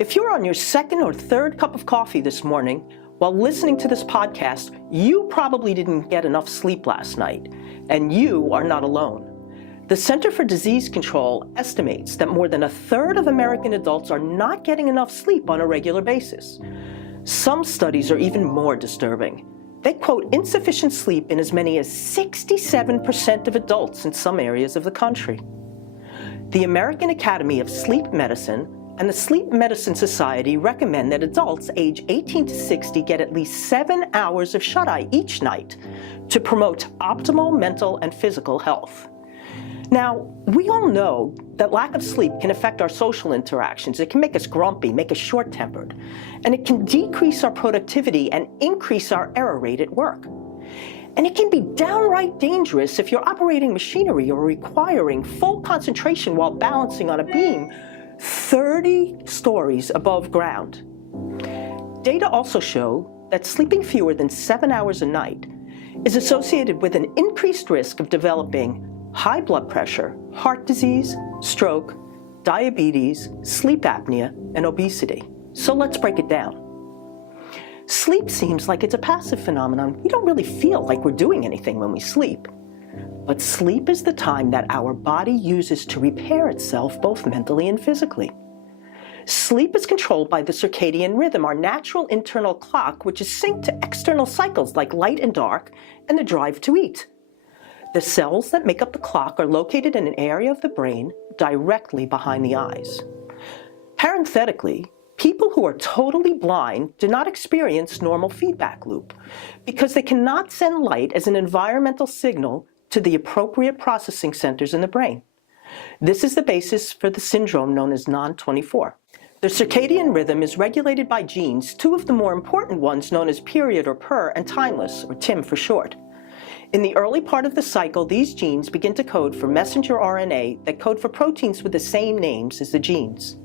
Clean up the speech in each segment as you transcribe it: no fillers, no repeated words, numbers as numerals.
If you're on your second or third cup of coffee this morning while listening to this podcast, you probably didn't get enough sleep last night, and you are not alone. The Center for Disease Control estimates that more than a third of American adults are not getting enough sleep on a regular basis. Some studies are even more disturbing. They quote insufficient sleep in as many as 67% of adults in some areas of the country. The American Academy of Sleep Medicine and the Sleep Medicine Society recommend that adults age 18 to 60 get at least 7 hours of shut-eye each night to promote optimal mental and physical health. Now, we all know that lack of sleep can affect our social interactions. It can make us grumpy, make us short-tempered, and it can decrease our productivity and increase our error rate at work. And it can be downright dangerous if you're operating machinery or requiring full concentration while balancing on a beam 30 stories above ground. Data also show that sleeping fewer than 7 hours a night is associated with an increased risk of developing high blood pressure, heart disease, stroke, diabetes, sleep apnea, and obesity. So let's break it down. Sleep seems like it's a passive phenomenon. We don't really feel like we're doing anything when we sleep. But sleep is the time that our body uses to repair itself both mentally and physically. Sleep is controlled by the circadian rhythm, our natural internal clock, which is synced to external cycles like light and dark and the drive to eat. The cells that make up the clock are located in an area of the brain directly behind the eyes. Parenthetically, people who are totally blind do not experience normal feedback loop because they cannot send light as an environmental signal to the appropriate processing centers in the brain. This is the basis for the syndrome known as non-24. The circadian rhythm is regulated by genes, two of the more important ones known as period or PER and timeless, or TIM for short. In the early part of the cycle, these genes begin to code for messenger RNA that code for proteins with the same names as the genes.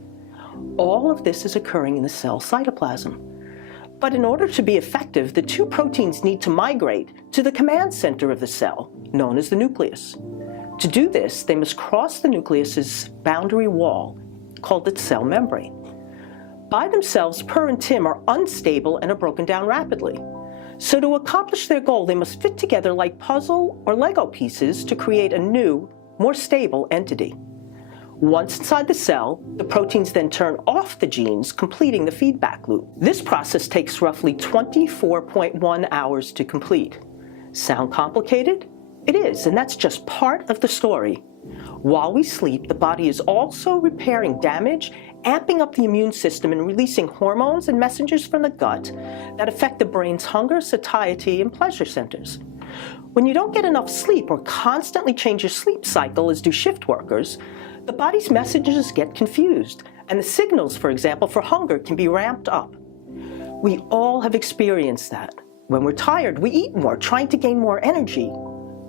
All of this is occurring in the cell cytoplasm. But in order to be effective, the two proteins need to migrate to the command center of the cell, known as the nucleus. To do this, they must cross the nucleus's boundary wall, called its cell membrane. By themselves, PER and TIM are unstable and are broken down rapidly. So to accomplish their goal, they must fit together like puzzle or Lego pieces to create a new, more stable entity. Once inside the cell, the proteins then turn off the genes, completing the feedback loop. This process takes roughly 24.1 hours to complete. Sound complicated? It is, and that's just part of the story. While we sleep, the body is also repairing damage, amping up the immune system, and releasing hormones and messengers from the gut that affect the brain's hunger, satiety, and pleasure centers. When you don't get enough sleep or constantly change your sleep cycle, as do shift workers, the body's messages get confused, and the signals, for example, for hunger can be ramped up. We all have experienced that. When we're tired, we eat more, trying to gain more energy,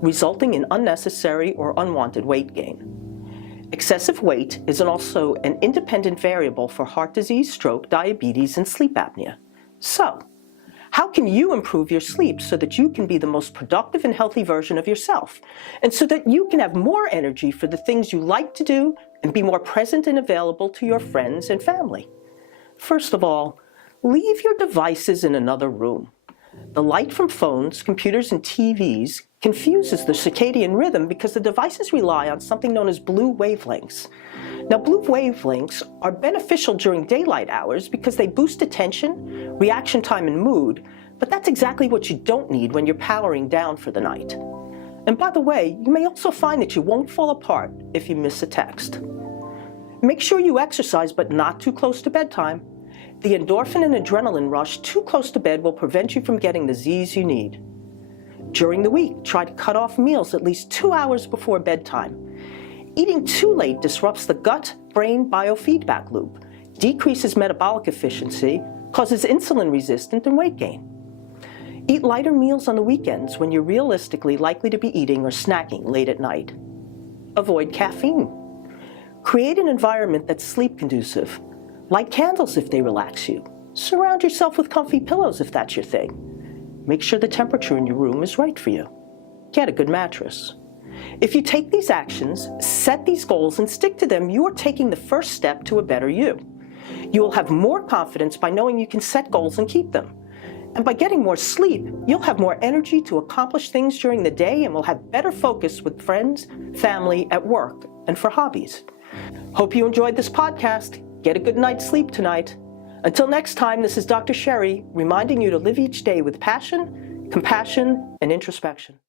resulting in unnecessary or unwanted weight gain. Excessive weight is also an independent variable for heart disease, stroke, diabetes, and sleep apnea. So, how can you improve your sleep so that you can be the most productive and healthy version of yourself, and so that you can have more energy for the things you like to do and be more present and available to your friends and family? First of all, leave your devices in another room. The light from phones, computers, and TVs confuses the circadian rhythm because the devices rely on something known as blue wavelengths. Now, blue wavelengths are beneficial during daylight hours because they boost attention, reaction time, and mood, but that's exactly what you don't need when you're powering down for the night. And by the way, you may also find that you won't fall apart if you miss a text. Make sure you exercise, but not too close to bedtime. The endorphin and adrenaline rush too close to bed will prevent you from getting the Z's you need. During the week, try to cut off meals at least 2 hours before bedtime. Eating too late disrupts the gut-brain biofeedback loop, decreases metabolic efficiency, causes insulin resistance and weight gain. Eat lighter meals on the weekends when you're realistically likely to be eating or snacking late at night. Avoid caffeine. Create an environment that's sleep conducive. Light candles if they relax you. Surround yourself with comfy pillows if that's your thing. Make sure the temperature in your room is right for you. Get a good mattress. If you take these actions, set these goals, and stick to them, you are taking the first step to a better you. You will have more confidence by knowing you can set goals and keep them. And by getting more sleep, you'll have more energy to accomplish things during the day and will have better focus with friends, family, at work, and for hobbies. Hope you enjoyed this podcast. Get a good night's sleep tonight. Until next time, this is Dr. Sherry reminding you to live each day with passion, compassion, and introspection.